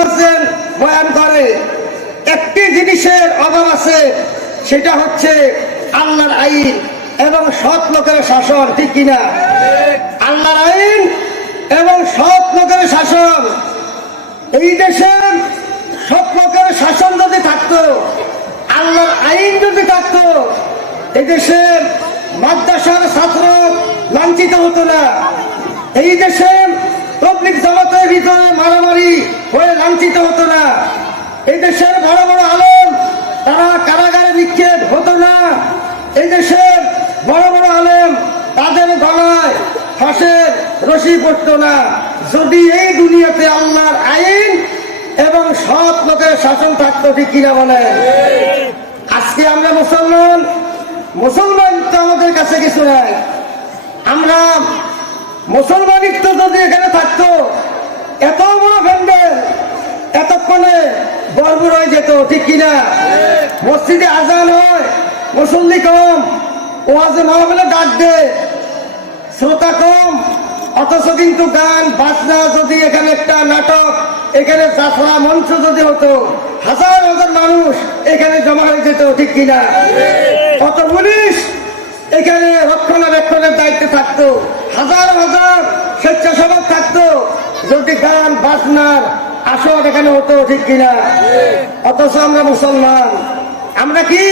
হোসেন বয়ান করে। একটি জিনিসের অভাব আছে, সেটা হচ্ছে আল্লাহর আইন এবং সৎ লোকের শাসন, ঠিক কিনা? আল্লাহর আইন এবং সৎ লোকের শাসন। এই দেশের সৎ লোকের শাসন যদি থাকতো, আল্লাহর আইন যদি থাকতো, এই দেশের মাদ্রাসার ছাত্র লাঞ্ছিত হতো না। এই দেশে হয়ে লাঞ্ছিত হতো না। এই দেশের বড় বড় আলম, তারা কারাগারে নিক্ষেপ হতো না। এই দেশের বড় বড় আলেম, তাদের গলায় ফাঁসের রশি পড়তো না। যদি এই দুনিয়াতে আল্লাহর আইন এবং সৎ লোকের শাসন থাকতো, ঠিক কিনা বলে আজকে আমরা মুসলমান মুসলমান তো আমাদের কাছে কিছু নাই। আমরা মুসলমানিত্ব যদি এখানে থাকতো এত বড় প্যান্ডেল এতক্ষণে বরবর হয়ে যেত, ঠিক কিনা? মসজিদে আজান হয়, মুসল্লি কম, ওয়াজে মাহফিলে ডাক দে শ্রোতা কম, অথচ কিন্তু গান, বাজনা যদি এখানে একটা নাটক, এখানে যাত্রা মঞ্চ যদি হতো, হাজার হাজার মানুষ এখানে জমা হয়ে যেত, ঠিক কিনা? কত পুলিশ এখানে রক্ষণাবেক্ষণের দায়িত্বে থাকতো, হাজার হাজার স্বেচ্ছাসেবক থাকতো যদি গান বাজনার আসর এখানে হতো ঠিক কিনা? অথচ আমরা মুসলমান। আমরা কি?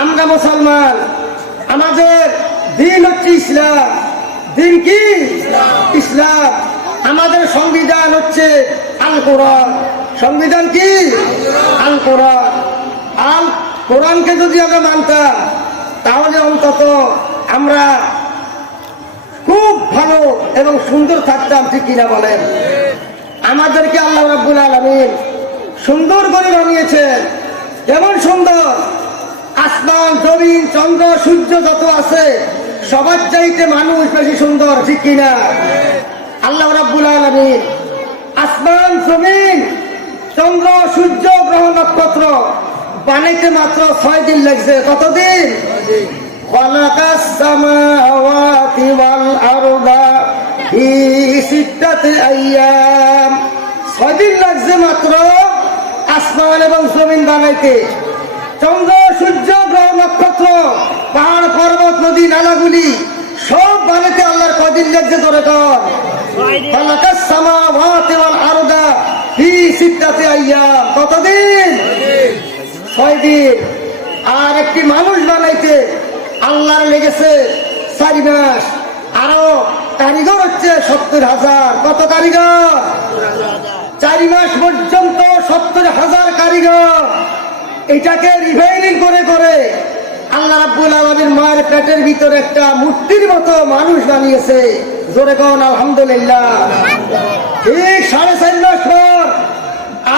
আমরা মুসলমান। আমাদের দিন হচ্ছে ইসলাম। দিন কি? ইসলাম। আমাদের সংবিধান হচ্ছে আল কোরআন সংবিধান কি? আল কোরআন আল কোরআনকে যদি আমরা মানতাম, তাহলে অন্তত আমরা ভালো এবং সুন্দর থাকতাম ঠিক কিনা বলেন? আমাদেরকে আল্লাহ রাব্বুল আলমিন সুন্দর করে বানিয়েছেন। কেমন সুন্দর? আসমান, জমিন, চন্দ্র, সূর্য যত আছে, সবার চাইতে মানুষ বেশি সুন্দর, ঠিক কিনা? আল্লাহ রাব্বুল আলমিন আসমান, জমিন, চন্দ্র, সূর্য, গ্রহ, নক্ষত্র বানাইতে মাত্র ছয় দিন লাগছে। কতদিন? خلق السماوات والأرض في ستة أيام ছয় দিন লাগছে মাত্র আসমান এবং জমিন বানাইতে চন্দ্র সূর্য গ্রহ নক্ষত্র পাহাড় পর্বত নদী নালাগুলি সব বানাইতে আল্লাহর কদিন লাগছে ধরে কর خلق السماوات والأرض في ستة أيام কতদিন ছয় দিন আর একটি মানুষ বানাইতে আল্লাহর লেগেছে চারি মাস আরও কারিগর হচ্ছে সত্তর হাজার। কত কারিগর? চারি মাস পর্যন্ত সত্তর হাজার কারিগর। এটাকে রিভাইলিং করে করে আল্লাহ রাব্বুল আলমীর মায়ের পেটের ভিতরে একটা মূর্তির মতো মানুষ বানিয়েছে। জোরে কন, আলহামদুলিল্লাহ। ঠিক সাড়ে চার মাস পর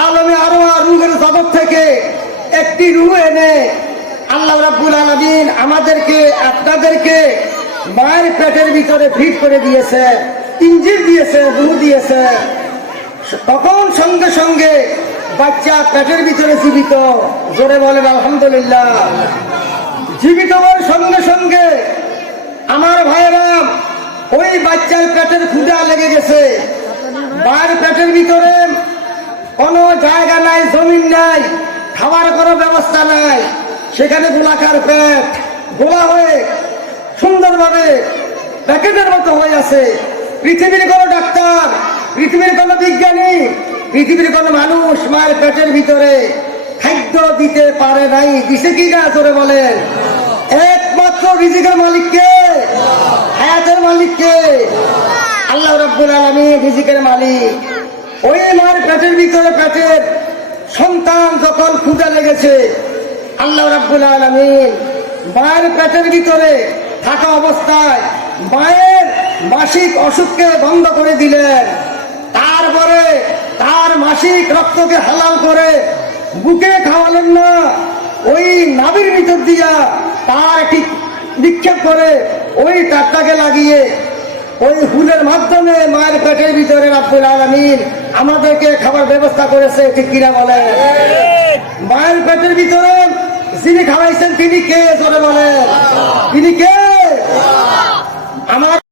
আলমে আরও রুহের জগৎ থেকে একটি রু এনে আল্লাহ রাব্বুল আলমিন আমাদেরকে, আপনাদেরকে মায়ের পেটের ভিতরে ফিট করে দিয়েছে, ইঞ্জিন দিয়েছে রু দিয়েছে। তখন সঙ্গে সঙ্গে বাচ্চা পেটের ভিতরে জীবিত। জোরে বলেন, আলহামদুলিল্লাহ। জীবিত হওয়ার সঙ্গে সঙ্গে আমার ভাইয়েরা, ওই বাচ্চার পেটের ক্ষুদা লেগে গেছে। মায়ের পেটের ভিতরে কোনো জায়গা নাই, জমিন নাই, খাওয়ার কোনো ব্যবস্থা নাই। সেখানে গোলাকার পেট গোলা হয়ে সুন্দরভাবে প্যাকেটের মতো হয়ে আছে। পৃথিবীর কোনো ডাক্তার, পৃথিবীর কোনো বিজ্ঞানী, পৃথিবীর কোনো মানুষ মায়ের পেটের ভিতরে খাদ্য দিতে পারে নাই। দিছে কি না জোরে বলেন? একমাত্র রিজিকের মালিককে হায়াতের মালিককে আল্লাহ রব্বুল আলমী রিজিকের মালিক। ওই মায়ের পেটের ভিতরে পেটের সন্তান যখন ক্ষুদা লেগেছে আল্লাহ রাব্বুল আলমিন মায়ের পেটের ভিতরে থাকা অবস্থায় মায়ের মাসিক অসুখকে বন্ধ করে দিলেন। তারপরে তার মাসিক রক্তকে হালাল করে বুকে খাওয়ালেন না। ওই নাবির ভিতর দিয়া তার একটি নিক্ষেপ করে ওই টাকটাকে লাগিয়ে ওই ফুলের মাধ্যমে মায়ের পেটের ভিতরে রাব্বুল আলমিন আমাদেরকে খাবার ব্যবস্থা করেছে, ঠিক কিনা বলে মায়ের পেটের ভিতরে যিনি খাওয়াইছেন তিনি কে জোরে বলেন? তিনি কে? আমার